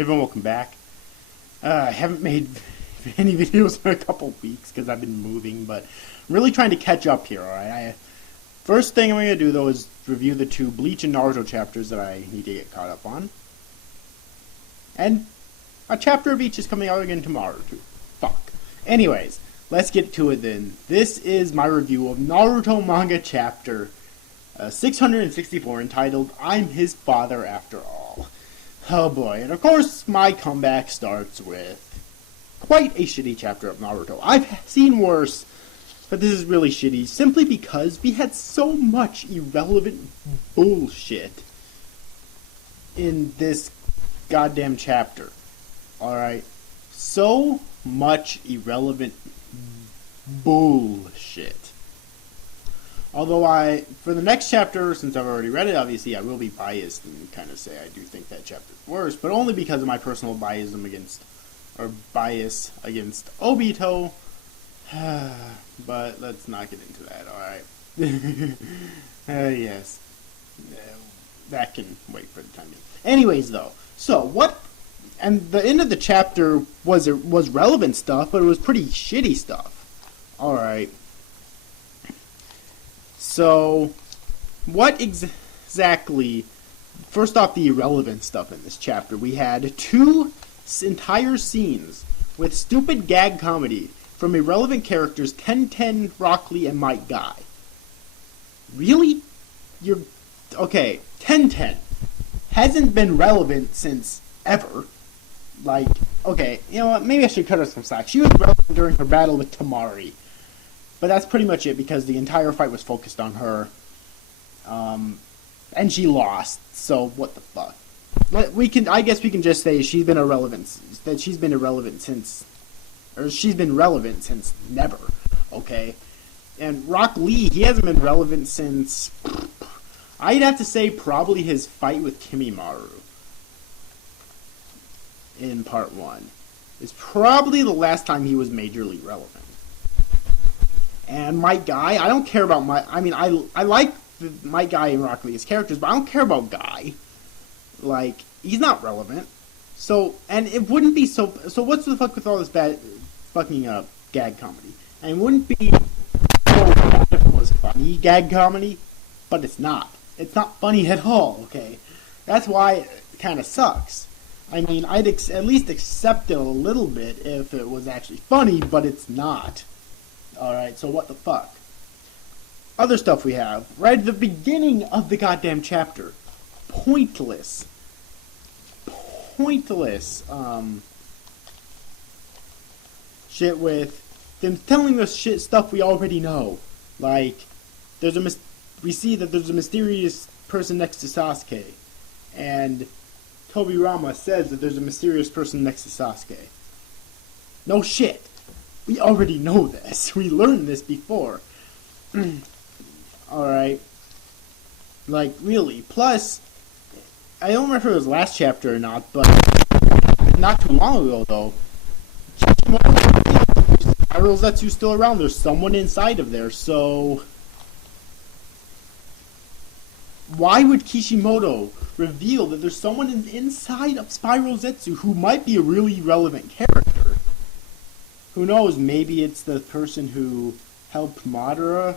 Hey everyone, welcome back. I haven't made any videos in a couple weeks because I've been moving, but I'm really trying to catch up here, alright? First thing I'm going to do, though, is review the two Bleach and Naruto chapters that I need to get caught up on. And a chapter of each is coming out again tomorrow, too. Fuck. Anyways, let's get to it then. This is my review of Naruto manga chapter 664, entitled, I'm His Father After All. Oh boy, and of course my comeback starts with quite a shitty chapter of Naruto. I've seen worse, but this is really shitty simply because we had so much irrelevant bullshit in this goddamn chapter. Alright? So much irrelevant bullshit. Although for the next chapter, since I've already read it, obviously I will be biased and kind of say I do think that chapter's worse, but only because of my personal bias against Obito. But let's not get into that, alright? Yes. That can wait for the time being. Anyways, though, so what? And the end of the chapter was relevant stuff, but it was pretty shitty stuff. Alright. So, what exactly... First off, the irrelevant stuff in this chapter. We had two entire scenes with stupid gag comedy from irrelevant characters 1010, Rock Lee, and Mike Guy. Really? Okay, 1010 hasn't been relevant since ever. Like, okay, you know what, maybe I should cut her some slack. She was relevant during her battle with Tamari. But that's pretty much it, because the entire fight was focused on her. And she lost, so what the fuck. I guess we can just say she's been irrelevant since never, okay? And Rock Lee, he hasn't been relevant since, I'd have to say probably his fight with Kimimaro in part 1. Is probably the last time he was majorly relevant. And Mike Guy, I don't care about I like Mike Guy and Rock Lee as characters, but I don't care about Guy. Like, he's not relevant. So, and it wouldn't be so what's the fuck with all this bad fucking gag comedy? And it wouldn't be so bad if it was funny gag comedy, but it's not. It's not funny at all, okay? That's why it kind of sucks. I mean, I'd at least accept it a little bit if it was actually funny, but it's not. Alright, so what the fuck? Other stuff we have. Right at the beginning of the goddamn chapter. Pointless, shit with them telling us shit stuff we already know. Like, we see that there's a mysterious person next to Sasuke. And Tobirama says that there's a mysterious person next to Sasuke. No shit. We already know this. We learned this before. Alright. Like, really. Plus, I don't remember if it was last chapter or not, but not too long ago, though. Spiral Zetsu's still around. There's someone inside of there, so... Why would Kishimoto reveal that there's someone inside of Spiral Zetsu who might be a really relevant character? Who knows, maybe it's the person who helped Madara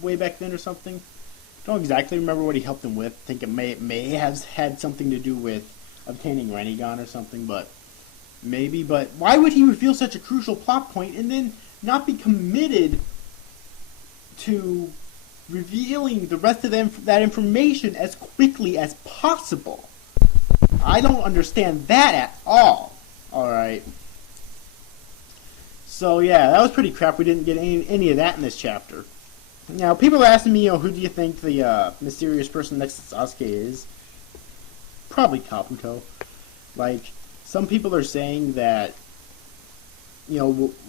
way back then or something. Don't exactly remember what he helped him with. I think it may have had something to do with obtaining Rinnegan or something, but maybe. But why would he reveal such a crucial plot point and then not be committed to revealing the rest of that information as quickly as possible? I don't understand that at all. Alright. So yeah, that was pretty crap. We didn't get any of that in this chapter. Now, people are asking me, who do you think the mysterious person next to Sasuke is? Probably Kabuto. Like, some people are saying that,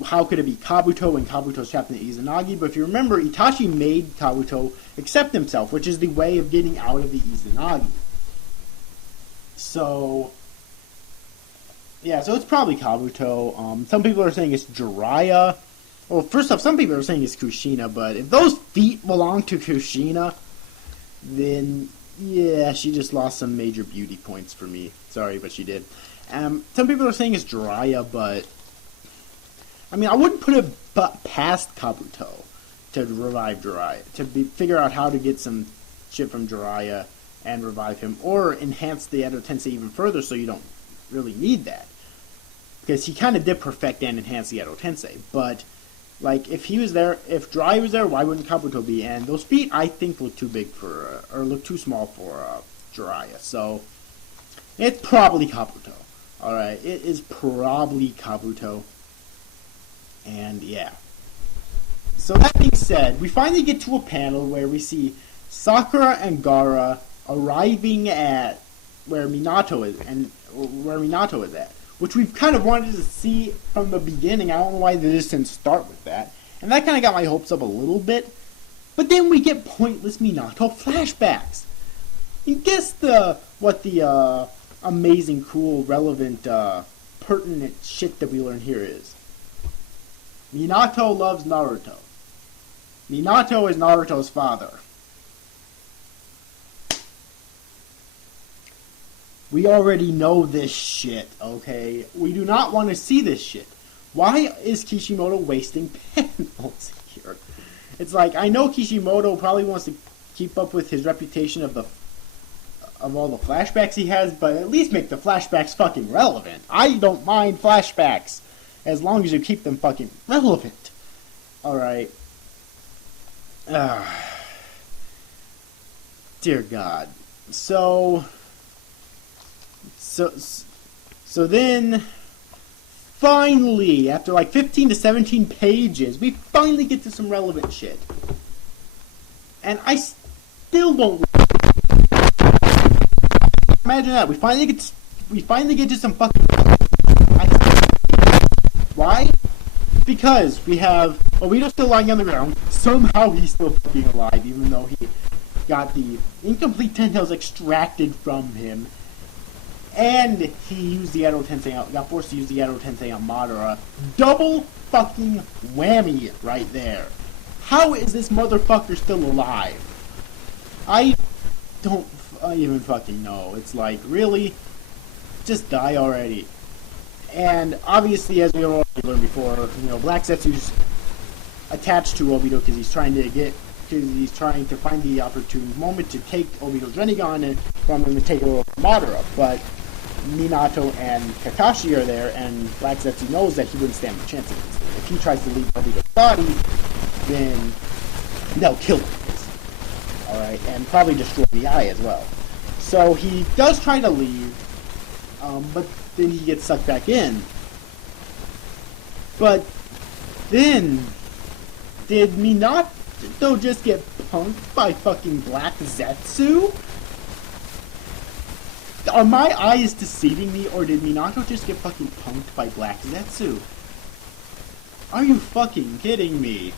how could it be Kabuto when Kabuto's trapped in the Izanagi? But if you remember, Itachi made Kabuto accept himself, which is the way of getting out of the Izanagi. So... yeah, so it's probably Kabuto. Some people are saying it's Jiraiya. Well, first off, some people are saying it's Kushina, but if those feet belong to Kushina, then yeah, she just lost some major beauty points for me. Sorry, but she did. Some people are saying it's Jiraiya, but I mean, I wouldn't put it past Kabuto to revive Jiraiya, to figure out how to get some shit from Jiraiya and revive him, or enhance the Edo Tensei even further so you don't really need that. Because he kind of did perfect and enhance the Edo Tensei, but like, if he was there, if Jiraiya was there, why wouldn't Kabuto be? And those feet, I think, look too big for, or look too small for Jiraiya. So, it's probably Kabuto. Alright, it is probably Kabuto. And, yeah. So, that being said, we finally get to a panel where we see Sakura and Gaara arriving at where Minato is, and where Minato is at. Which we've kind of wanted to see from the beginning. I don't know why they just didn't start with that. And that kind of got my hopes up a little bit. But then we get pointless Minato flashbacks. And guess what the amazing, cool, relevant, pertinent shit that we learn here is. Minato loves Naruto. Minato is Naruto's father. We already know this shit, okay? We do not want to see this shit. Why is Kishimoto wasting panels here? It's like, I know Kishimoto probably wants to keep up with his reputation of all the flashbacks he has, but at least make the flashbacks fucking relevant. I don't mind flashbacks, as long as you keep them fucking relevant. Alright. Dear God. So then, finally, after like 15 to 17 pages, we finally get to some relevant shit. And I still don't... Imagine that, we finally get to some fucking... Why? Because we have Obito still lying on the ground. Somehow he's still fucking alive, even though he got the incomplete Ten Tails extracted from him. And he used the Edo Tensei, got forced to use the Edo Tensei on Madara. Double fucking whammy right there. How is this motherfucker still alive? I don't even fucking know. It's like, really? Just die already. And obviously, as we already learned before, Black Zetsu's attached to Obito because he's trying to find the opportune moment to take Obito's Rinnegan and from him to take over Madara. But Minato and Kakashi are there, and Black Zetsu knows that he wouldn't stand a chance against them. If he tries to leave Obito's body, then they'll kill him. Alright, and probably destroy the eye as well. So he does try to leave, but then he gets sucked back in. But then, did Minato just get punked by fucking Black Zetsu? Are my eyes deceiving me, or did Minato just get fucking punked by Black Zetsu? Are you fucking kidding me?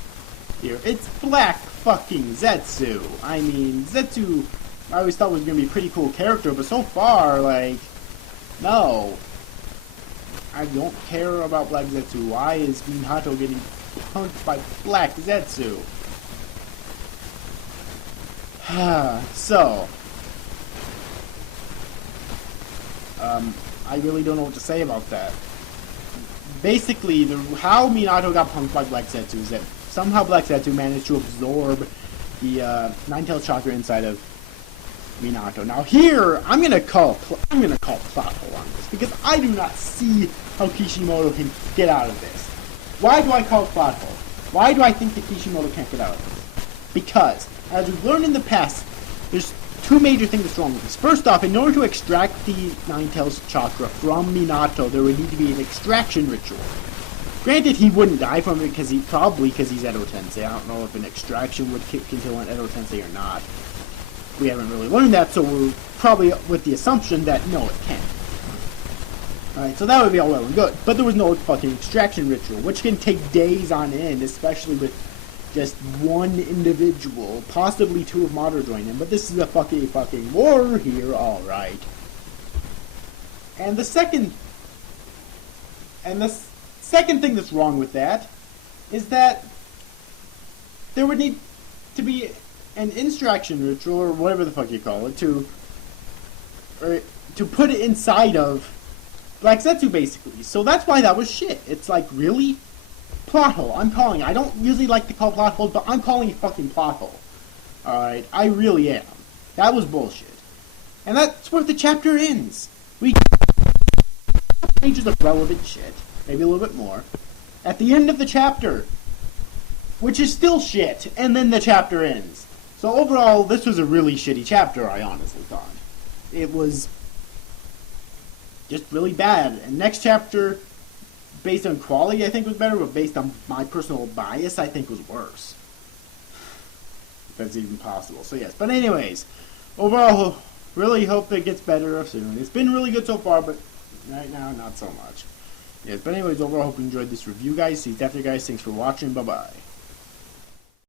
Here, it's Black fucking Zetsu. I mean, Zetsu, I always thought was gonna be a pretty cool character, but so far, like, no. I don't care about Black Zetsu. Why is Minato getting punked by Black Zetsu? So, I really don't know what to say about that. Basically, how Minato got punked by Black Zetsu is that somehow Black Zetsu managed to absorb the Nine-Tailed Chakra inside of Minato. Now here, I'm gonna call plot hole on this because I do not see how Kishimoto can get out of this. Why do I call it plot hole? Why do I think that Kishimoto can't get out of this? Because, as we've learned in the past, there's two major things that's wrong with this. First off, in order to extract the Nine-Tails Chakra from Minato, there would need to be an extraction ritual. Granted, he wouldn't die from it because he's Edo Tensei. I don't know if an extraction would kill an Edo Tensei or not. We haven't really learned that, so we're probably with the assumption that no, it can't. Alright, so that would be all well and good. But there was no fucking extraction ritual, which can take days on end, especially with just one individual, possibly two if Madara join him. But this is a fucking war here, alright. And the second thing that's wrong with that is that there would need to be an extraction ritual, or whatever the fuck you call it, to put it inside of Black Zetsu, basically. So that's why that was shit. It's like, really? Plot hole. I'm calling it. I don't usually like to call plot holes, but I'm calling it fucking plot hole. Alright? I really am. That was bullshit. And that's where the chapter ends. We pages of relevant shit. Maybe a little bit more. At the end of the chapter. Which is still shit. And then the chapter ends. So overall, this was a really shitty chapter, I honestly thought. It was just really bad. And next chapter, based on quality, I think was better, but based on my personal bias, I think was worse. If that's even possible. So yes, but anyways, overall, really hope it gets better soon. It's been really good so far, but right now, not so much. Yes, but anyways, overall, hope you enjoyed this review, guys. See you after, guys. Thanks for watching. Bye-bye.